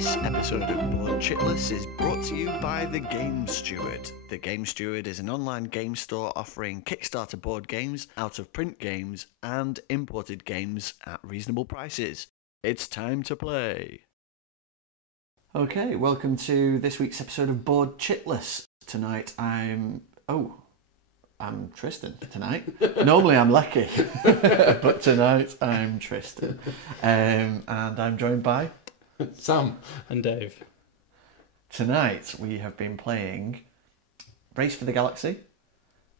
This episode of Board Chitless is brought to you by The Game Steward. The Game Steward is an online game store offering Kickstarter board games, out-of-print games, and imported games at reasonable prices. It's time to play. Okay, welcome to this week's episode of Board Chitless. Tonight I'm Tristan tonight. Normally I'm Lecky, but tonight I'm Tristan. And I'm joined by Sam and Dave. Tonight we have been playing Race for the Galaxy,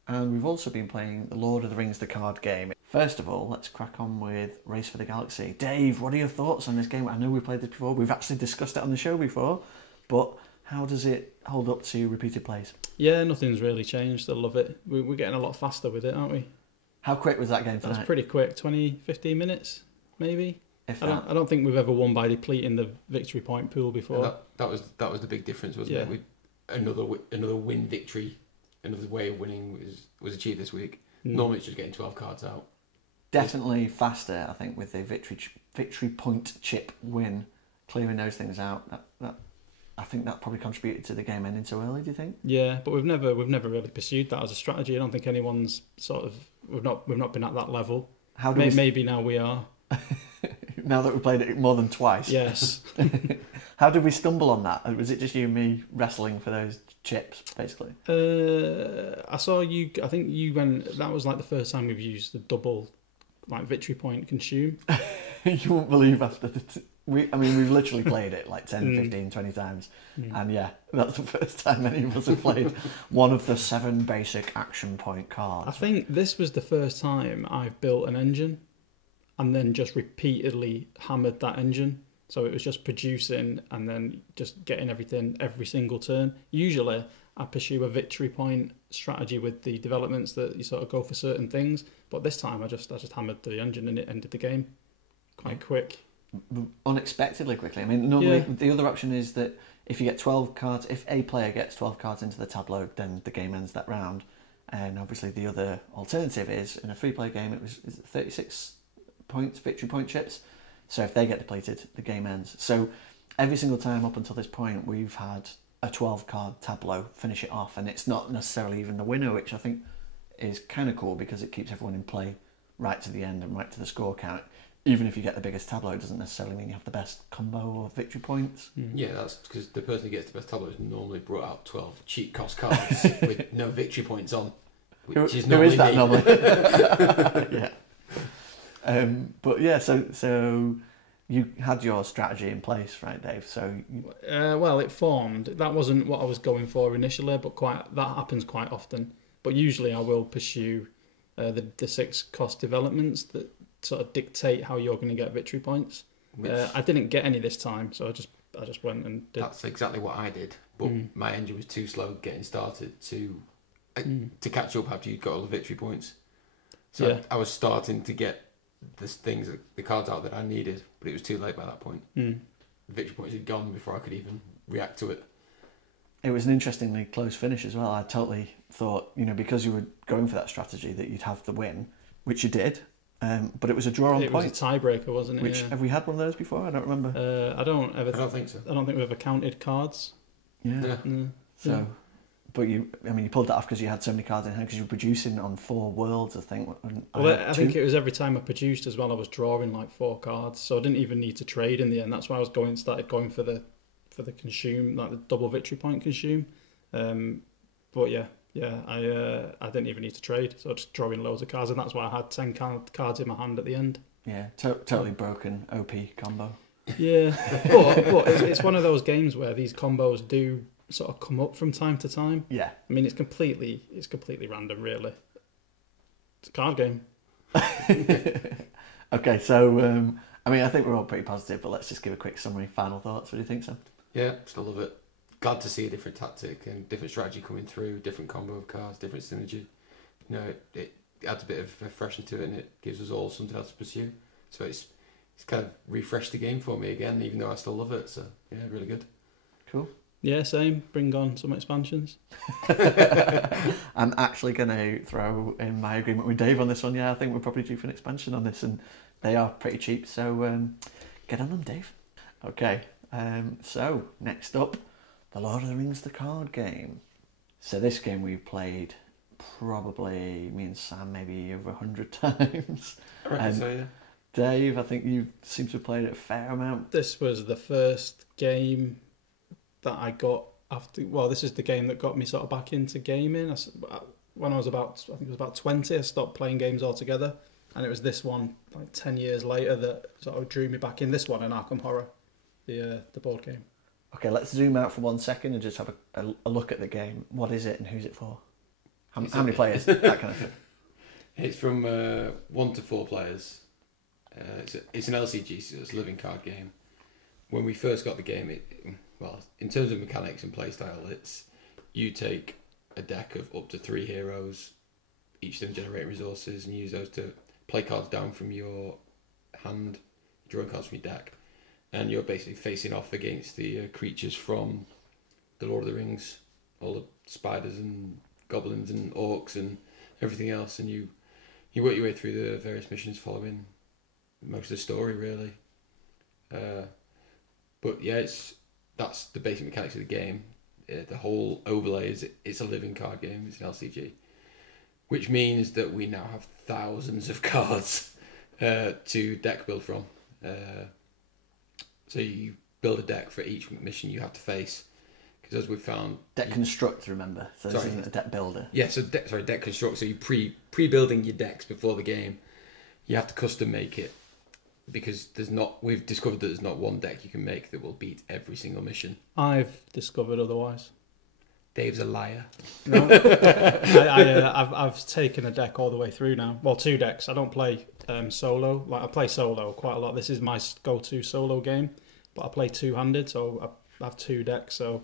and we've also been playing The Lord of the Rings, the card game. First of all, let's crack on with Race for the Galaxy. Dave, what are your thoughts on this game? I know we've played this before, we've actually discussed it on the show before, but how does it hold up to repeated plays? Yeah, nothing's really changed. I love it. We're getting a lot faster with it, aren't we? How quick was that game tonight? That's pretty quick, 20, 15 minutes, maybe. I don't think we've ever won by depleting the victory point pool before. That was the big difference, wasn't it? Another win victory, another way of winning was achieved this week. Normally it's just getting 12 cards out. Definitely faster, I think, with the victory point chip win, clearing those things out. I think that probably contributed to the game ending so early. Do you think? Yeah, but we've never really pursued that as a strategy. I don't think anyone's we've not been at that level. Maybe now we are. Now that we've played it more than twice. Yes. How did we stumble on that? Was it just you and me wrestling for those chips, basically? I saw you. I think you went. That was like the first time we've used the double, like victory point consume. You won't believe after we've literally played it like 10, 15, 20 times. And yeah, that's the first time any of us have played one of the 7 basic action point cards. I think this was the first time I've built an engine and then just repeatedly hammered that engine. So it was just producing and then just getting everything every single turn. Usually I pursue a victory point strategy with the developments that you sort of go for certain things. But this time I just hammered the engine and it ended the game quite quick. Unexpectedly quickly. I mean, normally the other option is that if you get 12 cards, if a player gets 12 cards into the tableau, then the game ends that round. And obviously the other alternative is, in a free-play game, it was 36 points, victory point chips. So if they get depleted, the game ends. So every single time up until this point, we've had a 12-card tableau finish it off. And it's not necessarily even the winner, which I think is kind of cool because it keeps everyone in play right to the end and right to the score count. Even if you get the biggest tableau, it doesn't necessarily mean you have the best combo of victory points. Yeah, that's because the person who gets the best tableau has normally brought out 12 cheap cost cards with no victory points on. Which is normally me. Normally? Yeah. But yeah, so you had your strategy in place, right, Dave? So well, it formed. That wasn't what I was going for initially, but that happens quite often. But usually, I will pursue the 6 cost developments that sort of dictate how you're going to get victory points. I didn't get any this time, so I just went and did. That's exactly what I did, but my engine was too slow getting started to catch up after you'd got all the victory points. So I was starting to get the cards out that I needed, but it was too late by that point. The victory points had gone before I could even react to it. It was an interestingly close finish as well. I totally thought, because you were going for that strategy, that you'd have the win, which you did. But it was a draw on point. It was a tiebreaker, wasn't it? Have we had one of those before? I don't remember. I don't think so. I don't think we've ever counted cards. Yeah. So, but you pulled that off because you had so many cards in hand because you were producing on 4 worlds, I think. I think it was every time I produced as well. I was drawing like 4 cards, so I didn't even need to trade in the end. That's why I started going for the consume, like the double victory point consume. But yeah. Yeah, I didn't even need to trade, so I just drawing loads of cards, and that's why I had 10 cards in my hand at the end. Yeah, totally broken OP combo. Yeah, but it's one of those games where these combos do sort of come up from time to time. Yeah, I mean it's completely random, really. It's a card game. Okay, so I think we're all pretty positive, but let's just give a quick summary. Final thoughts. What do you think, Sam? Yeah, still love it. Glad to see a different tactic and different strategy coming through, different combo of cards, different synergy. It adds a bit of freshness to it, and it gives us all something else to pursue. So it's kind of refreshed the game for me again, even though I still love it. So yeah, really good. Cool. Yeah, same. Bring on some expansions. I'm actually going to throw in my agreement with Dave on this one. Yeah, I think we're probably due for an expansion on this, and they are pretty cheap. So get on them, Dave. Okay. So, next up, The Lord of the Rings, the card game. So this game we've played probably, me and Sam, maybe over 100 times. I reckon so, yeah. Dave, I think you seem to have played it a fair amount. This was the first game that I got after. Well, this is the game that got me sort of back into gaming. When I was about, I think it was about 20, I stopped playing games altogether, and it was this one, like 10 years later, that sort of drew me back in. This one and Arkham Horror, the board game. Okay, let's zoom out for 1 second and just have a look at the game. What is it and who's it for? How many players? That kind of thing. It's from 1 to 4 players. It's an LCG, so it's a living card game. When we first got the game, in terms of mechanics and playstyle, it's you take a deck of up to 3 heroes, each of them generate resources, and use those to play cards down from your hand, drawing cards from your deck, and you're basically facing off against the creatures from the Lord of the Rings, all the spiders and goblins and orcs and everything else, and you work your way through the various missions following most of the story, really. But yeah, that's the basic mechanics of the game. The whole overlay is it's a living card game. It's an LCG, which means that we now have thousands of cards to deck build from. So you build a deck for each mission you have to face. Because as we've found, deck construct, remember? So this isn't a deck builder. Yeah, so deck construct. So you pre-building your decks before the game. You have to custom make it, because we've discovered that there's not one deck you can make that will beat every single mission. I've discovered otherwise. Dave's a liar. No, I've taken a deck all the way through now. Well, 2 decks. I don't play solo. Like, I play solo quite a lot. This is my go-to solo game, but I play 2-handed, so I have 2 decks. So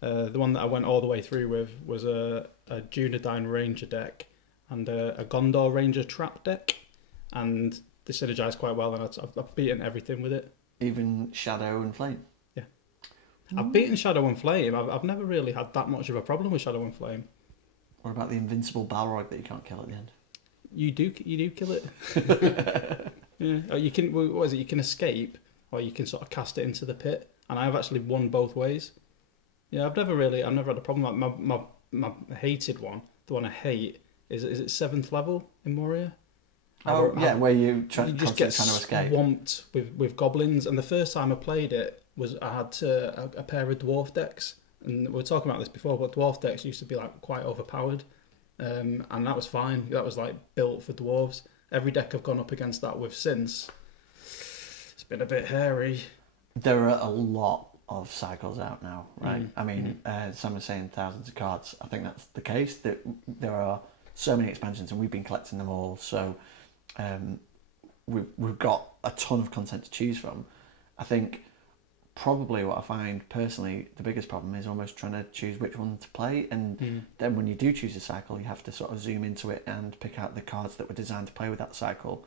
the one that I went all the way through with was a Dunedain Ranger deck and a Gondor Ranger trap deck, and they synergize quite well, and I've beaten everything with it. Even Shadow and Flame? Yeah. I've beaten Shadow and Flame. I've never really had that much of a problem with Shadow and Flame. What about the invincible Balrog that you can't kill at the end? You do kill it. Yeah. You can. What is it? You can escape, or you can sort of cast it into the pit. And I've actually won both ways. Yeah, I've never had a problem. Like my hated one, the one I hate, is it 7th level in Moria? Where you just get swamped with goblins. And the first time I played it was I had a pair of dwarf decks, and we were talking about this before, but dwarf decks used to be like quite overpowered, and that was fine. That was like built for dwarves. Every deck I've gone up against that with since, it's been a bit hairy. There are a lot of cycles out now, right? I mean, some are saying thousands of cards. I think that's the case. That there are so many expansions, and we've been collecting them all. So we've got a ton of content to choose from. I think probably what I find personally the biggest problem is almost trying to choose which one to play, and then when you do choose a cycle, you have to sort of zoom into it and pick out the cards that were designed to play with that cycle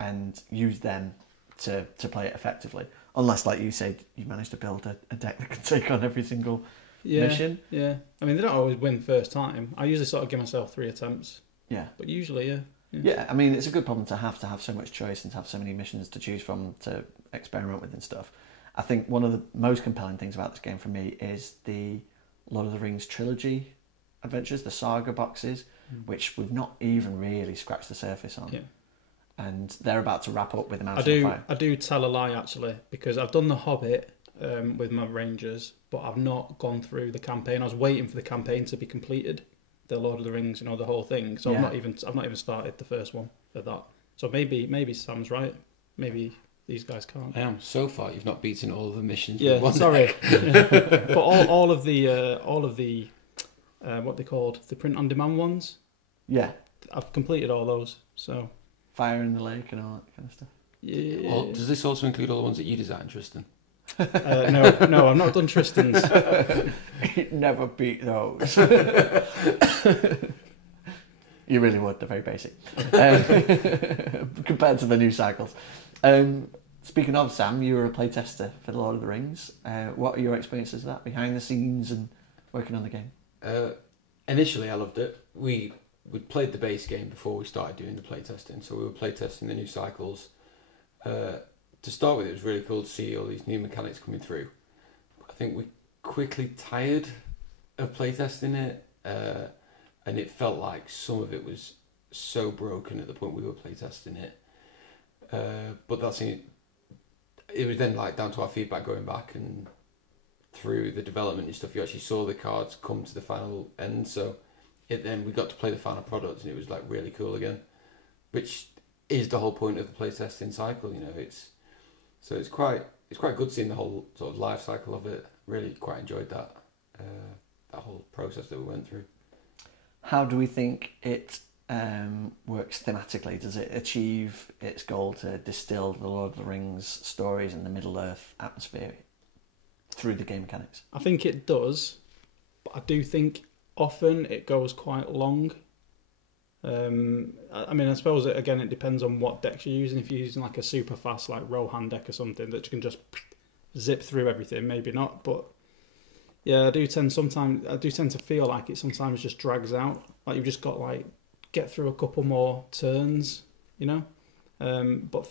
and use them to play it effectively. Unless, like you said, you manage to build a deck that can take on every single mission. Yeah, I mean, they don't always win first time. I usually sort of give myself 3 attempts. Yeah. But usually, Yeah, I mean, it's a good problem to have so much choice and to have so many missions to choose from to experiment with and stuff. I think one of the most compelling things about this game for me is the Lord of the Rings trilogy adventures, the saga boxes, which we've not even really scratched the surface on. Yeah. And they're about to wrap up with the Mountain of Fire. I do tell a lie, actually, because I've done the Hobbit with my Rangers, but I've not gone through the campaign. I was waiting for the campaign to be completed, the Lord of the Rings, the whole thing. So I've not even started the first one of that. So maybe Sam's right. Maybe these guys can't. I am. So far, you've not beaten all of the missions. Yeah, with one sorry. deck. But all of the what they called the print on demand ones. Yeah. I've completed all those. So. Fire in the Lake and all that kind of stuff. Yeah. Well, does this also include all the ones that you designed, Tristan? No, I've not done Tristan's. Never beat those. You really would. They're very basic compared to the new cycles. Speaking of, Sam, you were a playtester for The Lord of the Rings. What are your experiences of that, behind the scenes and working on the game? Initially, I loved it. We'd played the base game before we started doing the playtesting, so we were playtesting the new cycles. To start with, it was really cool to see all these new mechanics coming through. think we quickly tired of playtesting it, and it felt like some of it was so broken at the point we were playtesting it. But that's it was then like down to our feedback going back and through the development and stuff. You actually saw the cards come to the final end, so then we got to play the final product, and it was like really cool again, which is the whole point of the playtesting cycle. You know, it's quite good seeing the whole sort of life cycle of it. Really quite enjoyed that whole process that we went through. How do we think it works thematically? Does it achieve its goal to distill the Lord of the Rings stories and the Middle-earth atmosphere through the game mechanics? I think it does, but I do think often it goes quite long. I mean, I suppose it depends on what decks you're using. If you're using like a super fast like Rohan deck or something that you can just zip through everything, maybe not. But yeah, I do tend to feel like it sometimes just drags out. Like you've just got like get through a couple more turns, you know. But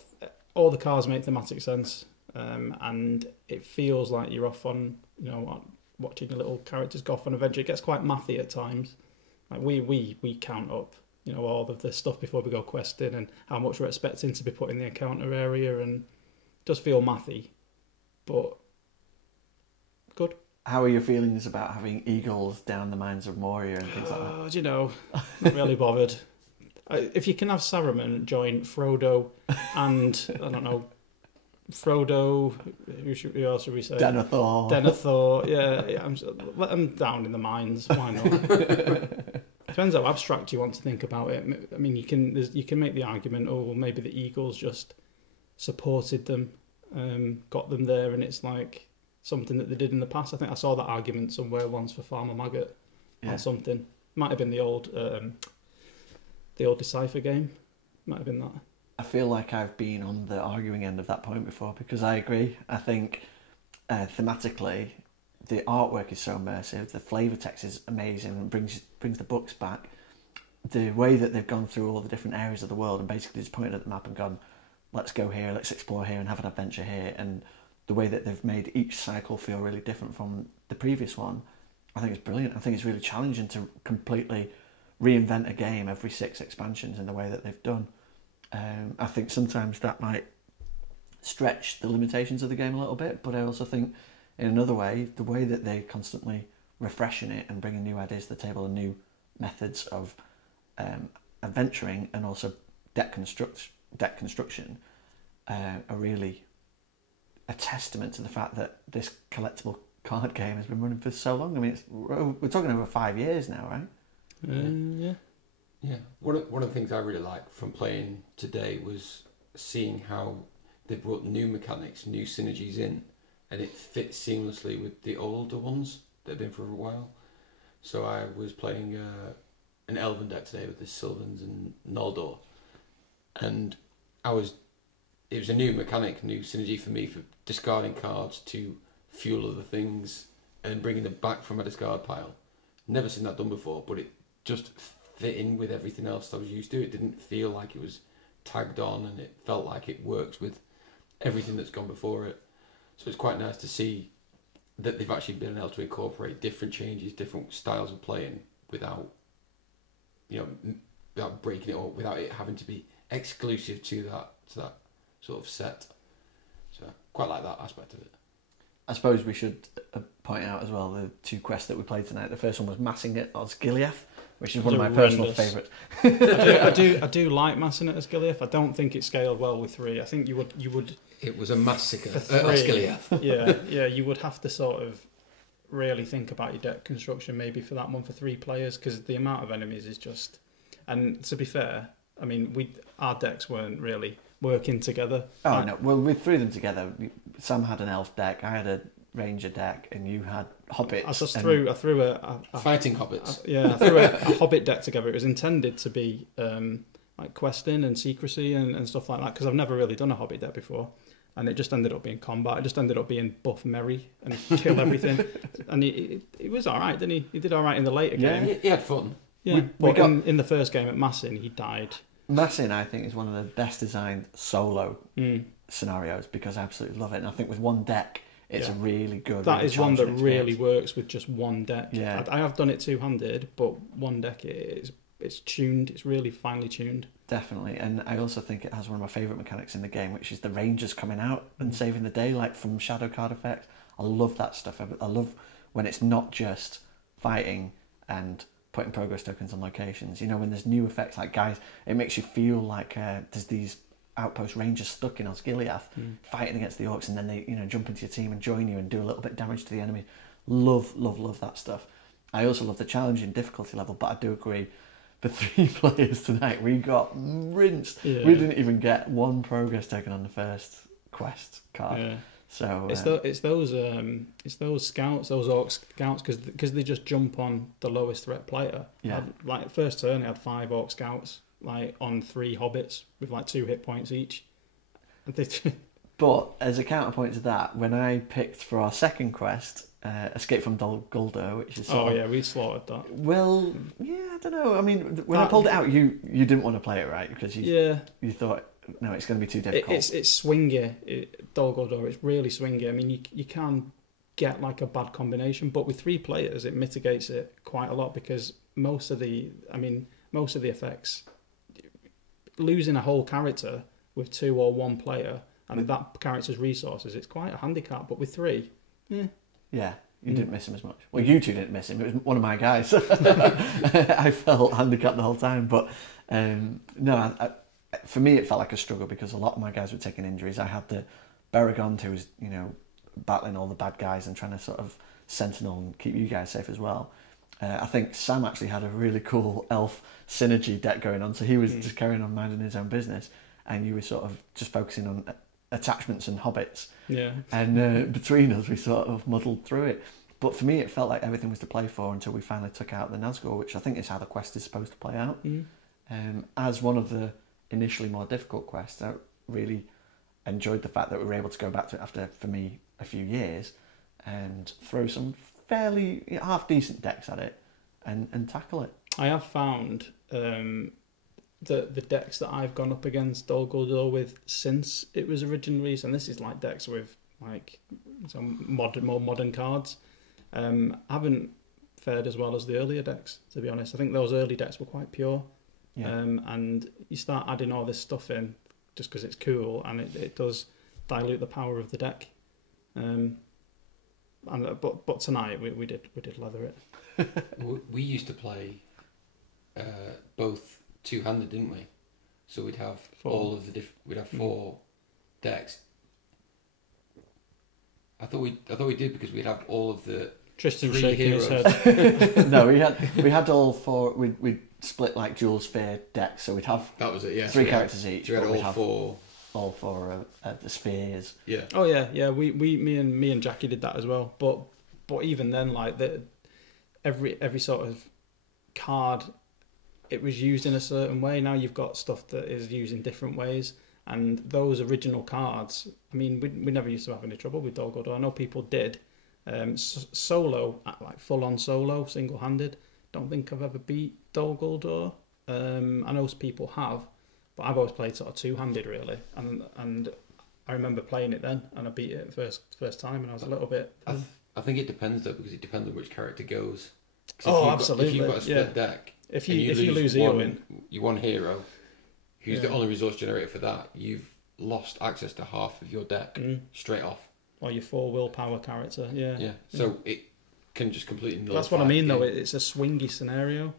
all the cards make thematic sense, and it feels like you're off on, you know, watching the little characters go off on adventure. It gets quite mathy at times. Like we count up, you know, all of the stuff before we go questing and how much we're expecting to be put in the encounter area, and it does feel mathy, but good. How are your feelings about having eagles down the mines of Moria and things like that? You know, not really bothered. If you can have Saruman join Frodo and, I don't know, Frodo, who else should we say? Denethor, yeah. Let them down in the mines, why not? Depends how abstract you want to think about it. I mean, you can make the argument, oh, well, maybe the Eagles just supported them, got them there, and it's like something that they did in the past. I think I saw that argument somewhere once for Farmer Maggot on something. Might have been the old Decipher game. Might have been that. I feel like I've been on the arguing end of that point before, because I agree. I think thematically the artwork is so immersive, the flavour text is amazing and brings the books back. The way that they've gone through all the different areas of the world and basically just pointed at the map and gone, let's go here, let's explore here and have an adventure here, and the way that they've made each cycle feel really different from the previous one, I think it's brilliant. I think it's really challenging to completely reinvent a game every 6 expansions in the way that they've done. I think sometimes that might stretch the limitations of the game a little bit, but I also think in another way, the way that they're constantly refreshing it and bringing new ideas to the table and new methods of adventuring and also deck construction are really a testament to the fact that this collectible card game has been running for so long. I mean, we're talking over 5 years now, right? Yeah. Yeah. One of the things I really liked from playing today was seeing how they brought new mechanics, new synergies in, and it fits seamlessly with the older ones that have been for a while. So I was playing an Elven deck today with the Sylvans and Noldor, and it was a new mechanic, new synergy for me for discarding cards to fuel other things and bringing them back from a discard pile. Never seen that done before, but it just fit in with everything else I was used to. It didn't feel like it was tagged on, and it felt like it works with everything that's gone before it. So it's quite nice to see that they've actually been able to incorporate different changes, different styles of playing without breaking it up, without it having to be exclusive to that sort of set. So quite like that aspect of it. I suppose we should point out as well the 2 quests that we played tonight. The first one was Massing It as Gileath, which is one of my personal favourites. I do like Massing It as Gileath. I don't think it scaled well with 3. I think you would. It was a massacre. Gileath. Yeah. You would have to sort of really think about your deck construction maybe for that one for 3 players, because the amount of enemies is just. And to be fair, I mean, our decks weren't really working together. Oh, no. Well, we threw them together. Sam had an elf deck, I had a ranger deck, and you had hobbits. I threw a fighting hobbits. I threw a hobbit deck together. It was intended to be like questing and secrecy and stuff like that, because I've never really done a hobbit deck before, and it just ended up being combat. It just ended up being buff Merry and kill everything. And he was all right, didn't he? He did all right in the later game. Yeah, he had fun. Yeah, in the first game at Massin, he died. Massin, I think, is one of the best designed solo scenarios, because I absolutely love it. And I think with one deck, It's a really good. That really is one that challenging really experience. works with just one deck. Yeah. I have done it two-handed, but one deck it's tuned. It's really finely tuned. Definitely, and I also think it has one of my favourite mechanics in the game, which is the Rangers coming out and saving the day, like from Shadow card effect. I love that stuff. I love when it's not just fighting and putting progress tokens on locations. You know, when there's new effects like guys, it makes you feel like there's these outpost rangers stuck in Osgiliath fighting against the orcs, and then they jump into your team and join you and do a little bit of damage to the enemy. Love that stuff. I also love the challenging difficulty level, but I do agree. The 3 players tonight, we got rinsed. Yeah. We didn't even get one progress taken on the first quest card. Yeah. So it's those scouts, those orc scouts, because they just jump on the lowest threat player. Yeah. Like first turn, I had 5 orc scouts like on 3 hobbits with like 2 hit points each. But as a counterpoint to that, when I picked for our second quest, Escape from Dol Guldur, which is we slaughtered that. Well, yeah, I don't know. I mean, when I pulled it out, you didn't want to play it, right? Because you thought, no, it's going to be too difficult. It's swingy. Dol Guldur, it's really swingy. I mean, you can get like a bad combination, but with 3 players, it mitigates it quite a lot because most of the effects, losing a whole character with 2 or 1 player and that character's resources, it's quite a handicap. But with 3, yeah, you didn't miss him as much. Well, you 2 didn't miss him. It was one of my guys. I felt handicapped the whole time. But no, for me, it felt like a struggle because a lot of my guys were taking injuries. I had the Beragond who was, battling all the bad guys and trying to sort of sentinel and keep you guys safe as well. I think Sam actually had a really cool elf synergy deck going on, so he was just carrying on minding his own business, and you were sort of just focusing on attachments and hobbits. Yeah. And between us, we sort of muddled through it. But for me, it felt like everything was to play for until we finally took out the Nazgul, which I think is how the quest is supposed to play out. As one of the initially more difficult quests, I really enjoyed the fact that we were able to go back to it after, for me, a few years and throw some fairly half-decent decks at it and tackle it. I have found the decks that I've gone up against Dol Guldur with since it was originally released, and this is like decks with like some more modern cards, haven't fared as well as the earlier decks, to be honest. I think those early decks were quite pure. Yeah. And you start adding all this stuff in just because it's cool, and it does dilute the power of the deck. But tonight we did leather it. We used to play both two-handed, didn't we? So we'd have 4. All of the we'd have 4 decks. I thought we did because we'd have all of the Tristan 3 shaking heroes. his head. No, we had all 4. We'd split like dual sphere decks, so we'd have that was it. Yeah, 3 characters each. So we had all 4. All 4 the spheres. Yeah. Oh yeah. Me and Jackie did that as well. But even then, like every sort of card, it was used in a certain way. Now you've got stuff that is used in different ways, and those original cards. I mean, we never used to have any trouble with Dol Guldur. I know people did. Solo, like full on solo, single handed. Don't think I've ever beat Dol Guldur. I know people have. But I've always played sort of two-handed really, and I remember playing it then, and I beat it first time, and I was a little bit. I think it depends though, because it depends on which character goes. Absolutely. If you've got a split deck, if you lose Eowyn, you one hero, who's the only resource generator for that, you've lost access to half of your deck straight off. Or your 4 willpower character, yeah. So it can just completely nullify. That's what I mean though. It's a swingy scenario.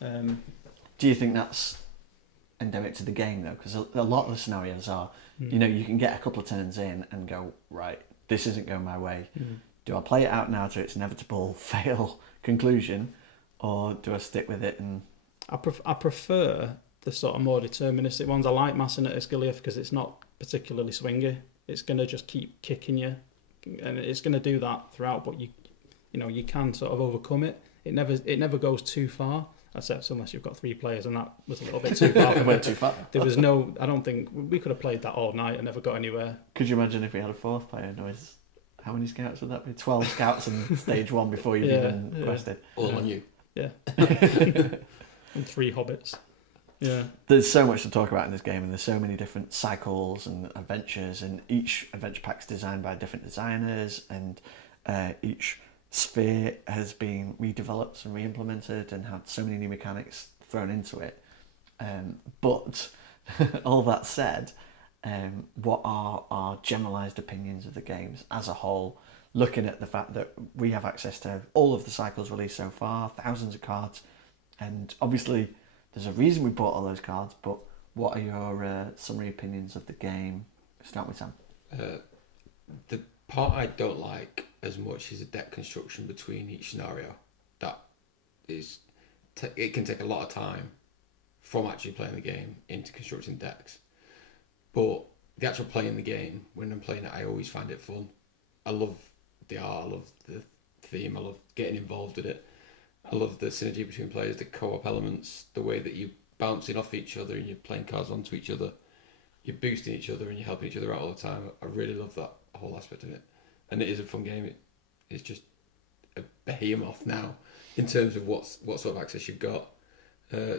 Do you think that's endemic to the game though? Because a lot of the scenarios are, you can get a couple of turns in and go, right, this isn't going my way. Do I play it out now to its inevitable fail conclusion, or do I stick with it? And I prefer the sort of more deterministic ones. I like massing at Esgiliath because it's not particularly swingy. It's going to just keep kicking you, and it's going to do that throughout. But you can sort of overcome it. It never goes too far. Except unless you've got 3 players, and that was a little bit too far. It went too far. There was no. I don't think we could have played that all night and never got anywhere. Could you imagine if we had a 4th player? How many scouts would that be? 12 scouts in stage 1 before you've even quested. All on you. Yeah. And 3 hobbits. Yeah. There's so much to talk about in this game, and there's so many different cycles and adventures, and each adventure pack's designed by different designers, and each sphere has been redeveloped and re-implemented and had so many new mechanics thrown into it. But all that said, what are our generalised opinions of the games as a whole, looking at the fact that we have access to all of the cycles released so far, thousands of cards, and obviously there's a reason we bought all those cards, but what are your summary opinions of the game? Start with Sam. The part I don't like as much is the deck construction between each scenario. That is, it can take a lot of time from actually playing the game into constructing decks. But the actual playing the game, when I'm playing it, I always find it fun. I love the art, I love the theme, I love getting involved in it. I love the synergy between players, the co-op elements, the way that you're bouncing off each other and you're playing cards onto each other. You're boosting each other and you're helping each other out all the time. I really love that whole aspect of it. And it is a fun game. It's just a behemoth now in terms of what sort of access you've got.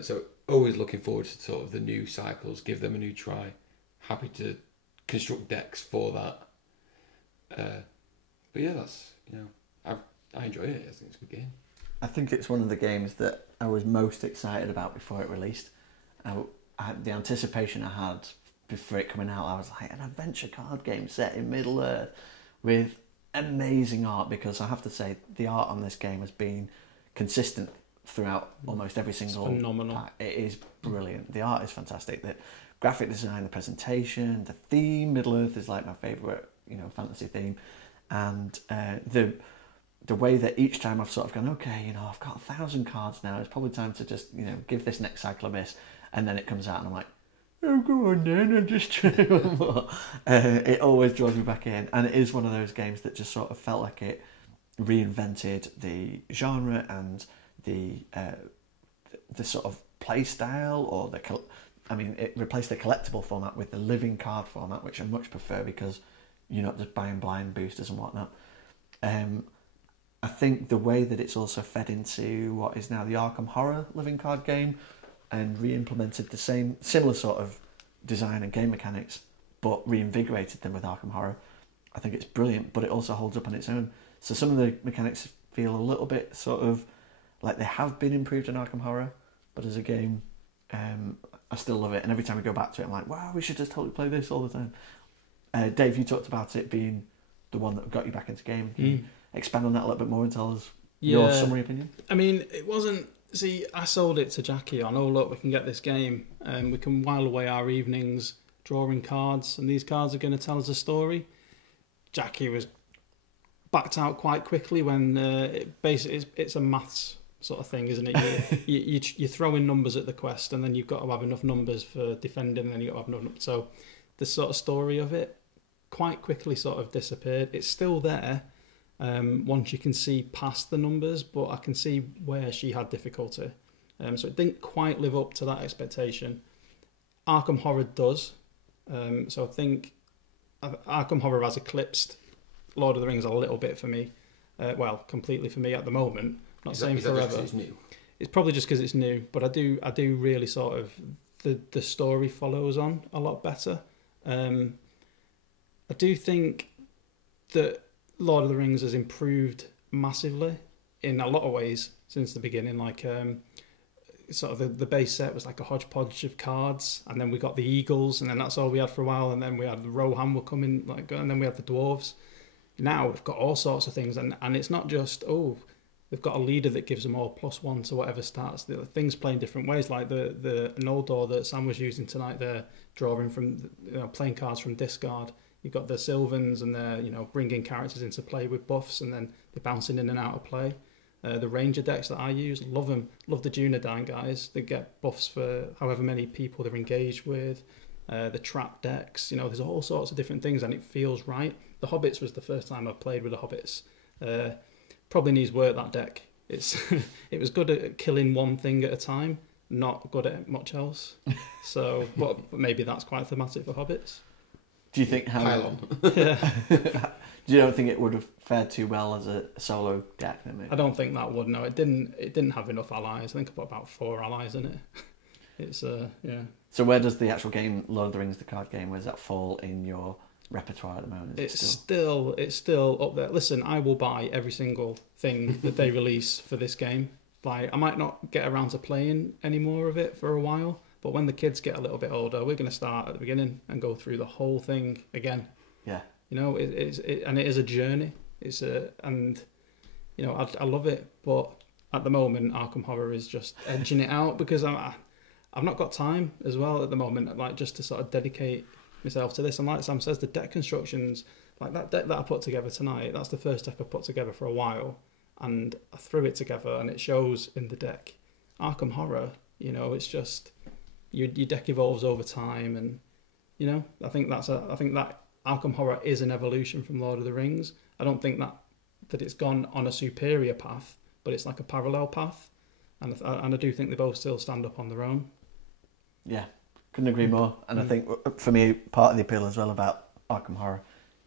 So always looking forward to sort of the new cycles, give them a new try. Happy to construct decks for that. But yeah, that's, I enjoy it. I think it's a good game. I think it's one of the games that I was most excited about before it released. The anticipation I had before it coming out, I was like, an adventure card game set in Middle Earth with amazing art, because I have to say the art on this game has been consistent throughout almost every single phenomenal pack. It is brilliant. The art is fantastic. The graphic design, the presentation, the theme. Middle Earth is like my favourite, fantasy theme, and the way that each time I've sort of gone, okay, I've got 1,000 cards now. It's probably time to just, give this next cycle a miss, and then it comes out, and I'm like, oh, go on then, and just try one more. It always draws me back in, and it is one of those games that just sort of felt like it reinvented the genre and the sort of play style, or it replaced the collectible format with the living card format, which I much prefer because you're not just buying blind boosters and whatnot. I think the way that it's also fed into what is now the Arkham Horror living card game and re-implemented the similar sort of design and game mechanics, but reinvigorated them with Arkham Horror, I think it's brilliant, but it also holds up on its own. So some of the mechanics feel a little bit sort of like they have been improved in Arkham Horror, but as a game, I still love it. And every time I go back to it, I'm like, wow, we should just totally play this all the time. Dave, you talked about it being the one that got you back into the game. Can you expand on that a little bit more and tell us your summary opinion? I mean, it wasn't... See, I sold it to Jackie on, oh, look, we can get this game and we can while away our evenings drawing cards, and these cards are going to tell us a story. Jackie was backed out quite quickly when it's a maths sort of thing, isn't it? You're throwing numbers at the quest, and then you've got to have enough numbers for defending, and then you've got to have enough numbers. So the sort of story of it quite quickly sort of disappeared. It's still there once you can see past the numbers, but I can see where she had difficulty. So it didn't quite live up to that expectation. Arkham Horror does. So I think Arkham Horror has eclipsed Lord of the Rings a little bit for me. Completely for me at the moment. Not saying forever. It's new? It's probably just because it's new, but I do really sort of the story follows on a lot better. I do think that Lord of the Rings has improved massively in a lot of ways since the beginning. Like sort of the base set was like a hodgepodge of cards, and then we got the eagles, and then that's all we had for a while, and then we had the Rohan were coming, and then we had the dwarves. Now we've got all sorts of things, and it's not just they've got a leader that gives them all +1 to whatever starts. The things play in different ways, like the Noldor that Sam was using tonight. They're drawing from playing cards from discard. You've got the Sylvans, and they're bringing characters into play with buffs, and then they're bouncing in and out of play. The Ranger decks that I use, love them. Love the Dunedain guys. They get buffs for however many people they're engaged with. The Trap decks, there's all sorts of different things, and it feels right. The Hobbits was the first time I've played with the Hobbits. Probably needs work, that deck. It was good at killing one thing at a time, not good at much else. So, but maybe that's quite thematic for Hobbits. Do you think Yeah. Do you don't think it would have fared too well as a solo deck? Then maybe? I don't think that would. No, it didn't have enough allies. I think I put about 4 allies in it. It's yeah. So where does the actual game, Lord of the Rings, the card game, where does that fall in your repertoire at the moment? It's still up there. Listen, I will buy every single thing that they release for this game. Like, I might not get around to playing any more of it for a while, but when the kids get a little bit older, we're going to start at the beginning and go through the whole thing again. Yeah. You know, it is a journey. And you know, I love it, but at the moment, Arkham Horror is just edging it out because I've not got time as well at the moment, like, just to sort of dedicate myself to this. And like Sam says, the deck constructions, like that deck that I put together tonight, that's the first deck I've put together for a while, and I threw it together and it shows in the deck. Arkham Horror, you know, it's just your deck evolves over time, and you know, I think that Arkham Horror is an evolution from Lord of the Rings. I don't think that it's gone on a superior path, but it's like a parallel path, and I do think they both still stand up on their own. Yeah, couldn't agree more. And I think for me, part of the appeal as well about Arkham Horror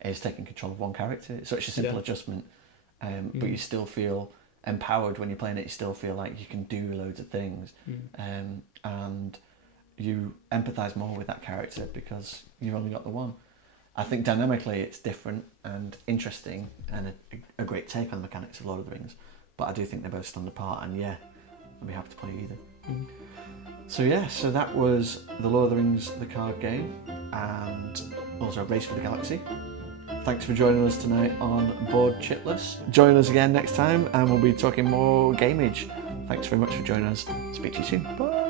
is taking control of one character. It's such a simple adjustment, but you still feel empowered when you're playing it. You still feel like you can do loads of things, and you empathise more with that character because you've only got the one. I think dynamically it's different and interesting and a great take on the mechanics of Lord of the Rings, but I do think they both stand apart, and yeah, I'd be happy to play either. So that was the Lord of the Rings, the card game, and also Race for the Galaxy. Thanks for joining us tonight on Board Chitless. Join us again next time and we'll be talking more Gameage. Thanks very much for joining us. Speak to you soon. Bye.